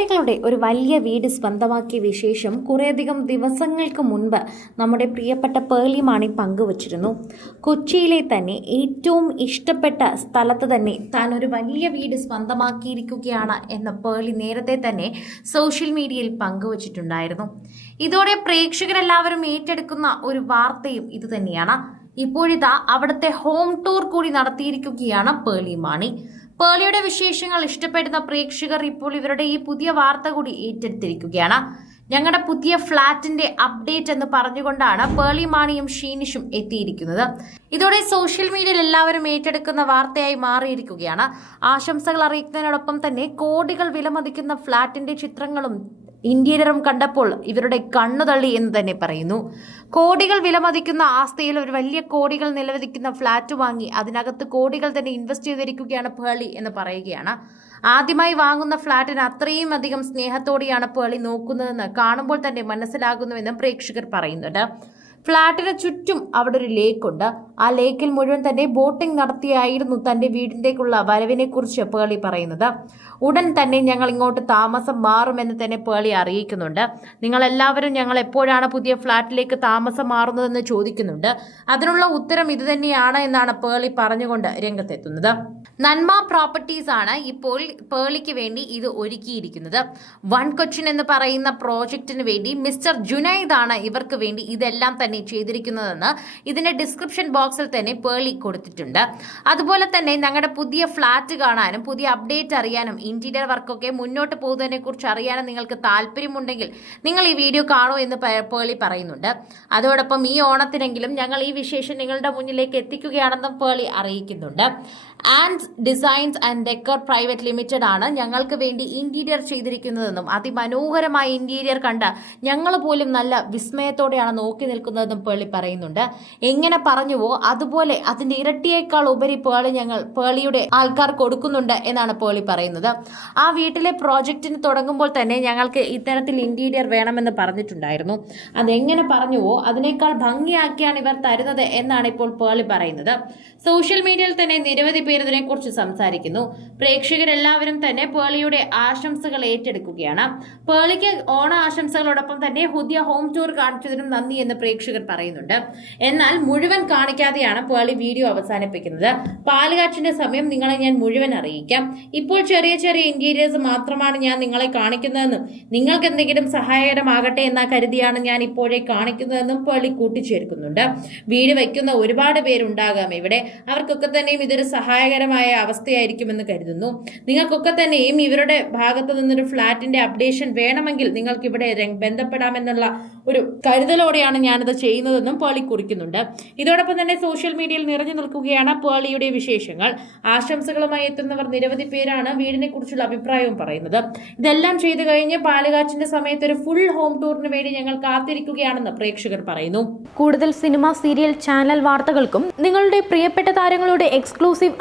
കോടികളുടെ ഒരു വലിയ വീട് സ്വന്തമാക്കിയ വിശേഷം കുറേയധികം ദിവസങ്ങൾക്ക് മുൻപ് നമ്മുടെ പ്രിയപ്പെട്ട പേർലി മാണി പങ്കുവച്ചിരുന്നു. കൊച്ചിയിലെ തന്നെ ഏറ്റവും ഇഷ്ടപ്പെട്ട സ്ഥലത്ത് തന്നെ താൻ ഒരു വലിയ വീട് സ്വന്തമാക്കിയിരിക്കുകയാണ് എന്ന പേളി നേരത്തെ തന്നെ സോഷ്യൽ മീഡിയയിൽ പങ്കുവച്ചിട്ടുണ്ടായിരുന്നു. ഇതോടെ പ്രേക്ഷകരെല്ലാവരും ഏറ്റെടുക്കുന്ന ഒരു വാർത്തയും ഇതുതന്നെയാണ് ഇപ്പോഴിതാ അവിടുത്തെ ഹോം ടൂർ കൂടി നടത്തിയിരിക്കുകയാണ് പേർലി മാണി. പേളിയുടെ വിശേഷങ്ങൾ ഇഷ്ടപ്പെടുന്ന പ്രേക്ഷകർ ഇപ്പോൾ ഇവരുടെ ഈ പുതിയ വാർത്ത കൂടി ഏറ്റെടുത്തിരിക്കുകയാണ്. ഞങ്ങളുടെ പുതിയ ഫ്ളാറ്റിന്റെ അപ്ഡേറ്റ് എന്ന് പറഞ്ഞുകൊണ്ടാണ് പേളി മാണിയും ഷീനിഷും എത്തിയിരിക്കുന്നത്. ഇതോടെ സോഷ്യൽ മീഡിയയിൽ എല്ലാവരും ഏറ്റെടുക്കുന്ന വാർത്തയായി മാറിയിരിക്കുകയാണ്. ആശംസകൾ അറിയിക്കുന്നതിനോടൊപ്പം തന്നെ കോടികൾ വിലമതിക്കുന്ന ഫ്ളാറ്റിന്റെ ചിത്രങ്ങളും ഇന്റീരിയറും കണ്ടപ്പോൾ ഇവരുടെ കണ്ണു തള്ളി എന്ന് തന്നെ പറയുന്നു. കോടികൾ വിലമതിക്കുന്ന ആസ്തിയിൽ ഒരു വലിയ കോടികൾ നിലവധിക്കുന്ന ഫ്ളാറ്റ് വാങ്ങി അതിനകത്ത് കോടികൾ തന്നെ ഇൻവെസ്റ്റ് ചെയ്തിരിക്കുകയാണ് പേളി എന്ന് പറയുകയാണ്. ആദ്യമായി വാങ്ങുന്ന ഫ്ളാറ്റിന് അത്രയും അധികം സ്നേഹത്തോടെയാണ് പേളി നോക്കുന്നതെന്ന് കാണുമ്പോൾ തന്നെ മനസ്സിലാകുന്നുവെന്നും പ്രേക്ഷകർ പറയുന്നുണ്ട്. ഫ്ളാറ്റിന് ചുറ്റും അവിടെ ഒരു ലേക്കുണ്ട്. ആ ലേക്കിൽ മുഴുവൻ തന്നെ ബോട്ടിംഗ് നടത്തിയായിരുന്നു തന്റെ വീടിന്റെക്കുള്ള വരവിനെക്കുറിച്ച് പേളി പറയുന്നത്. ഉടൻ തന്നെ ഞങ്ങൾ ഇങ്ങോട്ട് താമസം മാറുമെന്ന് തന്നെ പേളി അറിയിക്കുന്നുണ്ട്. നിങ്ങൾ എല്ലാവരും ഞങ്ങൾ എപ്പോഴാണ് പുതിയ ഫ്ലാറ്റിലേക്ക് താമസം മാറുന്നതെന്ന് ചോദിക്കുന്നുണ്ട്. അതിനുള്ള ഉത്തരം ഇതുതന്നെയാണ് എന്നാണ് പേളി പറഞ്ഞുകൊണ്ട് രംഗത്തെത്തുന്നത്. നന്മ പ്രോപ്പർട്ടീസ് ആണ് ഇപ്പോൾ പേളിക്ക് വേണ്ടി ഇത് ഒരുക്കിയിരിക്കുന്നത്. വൺ കൊച്ചിൻ എന്ന് പറയുന്ന പ്രോജക്റ്റിന് വേണ്ടി മിസ്റ്റർ ജുനൈദ് ആണ് ഇവർക്ക് വേണ്ടി ഇതെല്ലാം തന്നെ ചെയ്തിരിക്കുന്നതെന്ന് ഇതിന്റെ ഡിസ്ക്രിപ്ഷൻ ബോക്സിൽ തന്നെ പേളി കൊടുത്തിട്ടുണ്ട്. അതുപോലെ തന്നെ ഞങ്ങളുടെ പുതിയ ഫ്ലാറ്റ് കാണാനും പുതിയ അപ്ഡേറ്റ് അറിയാനും ഇന്റീരിയർ വർക്കൊക്കെ മുന്നോട്ട് പോകുന്നതിനെ കുറിച്ച് അറിയാനും നിങ്ങൾക്ക് താല്പര്യമുണ്ടെങ്കിൽ നിങ്ങൾ ഈ വീഡിയോ കാണൂ എന്ന് പേളി പറയുന്നുണ്ട്. അതോടൊപ്പം ഈ ഓണത്തിനെങ്കിലും ഞങ്ങൾ ഈ വിശേഷം നിങ്ങളുടെ മുന്നിലേക്ക് എത്തിക്കുകയാണെന്നും പേളി അറിയിക്കുന്നുണ്ട്. And designs and decor private limited ആണ് ഞങ്ങൾക്ക് വേണ്ടി ഇന്റീരിയർ ചെയ്തിരിക്കുന്നതെന്നും അതിമനോഹരമായ ഇന്റീരിയർ കണ്ട് ഞങ്ങൾ പോലും നല്ല വിസ്മയത്തോടെയാണ് നോക്കി നിൽക്കുന്നതെന്നും പേളി പറയുന്നുണ്ട്. എങ്ങനെ പറഞ്ഞുവോ അതുപോലെ അതിന്റെ ഇരട്ടിയേക്കാൾ ഉപരി പേളി ഞങ്ങൾ പേളിയുടെ ആൾക്കാർ കൊടുക്കുന്നുണ്ട് എന്നാണ് പേളി പറയുന്നത്. ആ വീട്ടിലെ പ്രോജക്റ്റിന് തുടങ്ങുമ്പോൾ തന്നെ ഞങ്ങൾക്ക് ഇത്തരത്തിൽ ഇന്റീരിയർ വേണമെന്ന് പറഞ്ഞിട്ടുണ്ടായിരുന്നു. അതെങ്ങനെ പറഞ്ഞുവോ അതിനേക്കാൾ ഭംഗിയാക്കിയാണ് ഇവർ തരുന്നത് എന്നാണ് ഇപ്പോൾ പേളി പറയുന്നത്. സോഷ്യൽ മീഡിയയിൽ തന്നെ നിരവധി പേർ ഇതിനെക്കുറിച്ച് സംസാരിക്കുന്നു. പ്രേക്ഷകരെല്ലാവരും തന്നെ പേളിയുടെ ആശംസകൾ ഏറ്റെടുക്കുകയാണ്. പേളിക്ക് ഓണ ആശംസകളോടൊപ്പം തന്നെ ഹുദിയ ഹോം ടൂർ കാണിച്ചതിനും നന്ദി എന്ന് പ്രേക്ഷകർ പറയുന്നുണ്ട്. എന്നാൽ മുഴുവൻ കാണിക്കാതെയാണ് പേളി വീഡിയോ അവസാനിപ്പിക്കുന്നത്. പാലുകാച്ചിന്റെ സമയം നിങ്ങളെ ഞാൻ മുഴുവൻ അറിയിക്കാം. ഇപ്പോൾ ചെറിയ ചെറിയ ഇന്റീരിയേഴ്സ് മാത്രമാണ് ഞാൻ നിങ്ങളെ കാണിക്കുന്നതെന്നും നിങ്ങൾക്ക് എന്തെങ്കിലും സഹായകരമാകട്ടെ എന്ന കരുതിയാണ് ഞാൻ ഇപ്പോഴേ കാണിക്കുന്നതെന്നും പേളി കൂട്ടിച്ചേർക്കുന്നുണ്ട്. വീട് വയ്ക്കുന്ന ഒരുപാട് പേരുണ്ടാകാം ഇവിടെ. അവർക്കൊക്കെ തന്നെയും ഇതൊരു സഹായകരമായ അവസ്ഥയായിരിക്കുമെന്ന് കരുതുന്നു. നിങ്ങൾക്കൊക്കെ തന്നെയും ഇവരുടെ ഭാഗത്തു നിന്നൊരു ഫ്ലാറ്റിന്റെ അപ്ഡേഷൻ വേണമെങ്കിൽ നിങ്ങൾക്ക് ഇവിടെ ബന്ധപ്പെടാമെന്നുള്ള ഒരു കരുതലോടെയാണ് ഞാനിത് ചെയ്യുന്നതെന്നും പേളി കുറിക്കുന്നുണ്ട്. ഇതോടൊപ്പം തന്നെ സോഷ്യൽ മീഡിയയിൽ നിറഞ്ഞു നിൽക്കുകയാണ് പേളിയുടെ വിശേഷങ്ങൾ. ആശംസകളുമായി എത്തുന്നവർ നിരവധി പേരാണ് വീടിനെ കുറിച്ചുള്ള അഭിപ്രായവും പറയുന്നത്. ഇതെല്ലാം ചെയ്തു കഴിഞ്ഞ് പാലുകാച്ചിന്റെ സമയത്ത് ഒരു ഫുൾ ഹോം ടൂറിന് വേണ്ടി ഞങ്ങൾ കാത്തിരിക്കുകയാണെന്ന് പ്രേക്ഷകർ പറയുന്നു. കൂടുതൽ സിനിമ സീരിയൽ ചാനൽ വാർത്തകൾക്കും നിങ്ങളുടെ പ്രിയപ്പെട്ട താരങ്ങളുടെ എക്സ്ക്ലൂസീവ്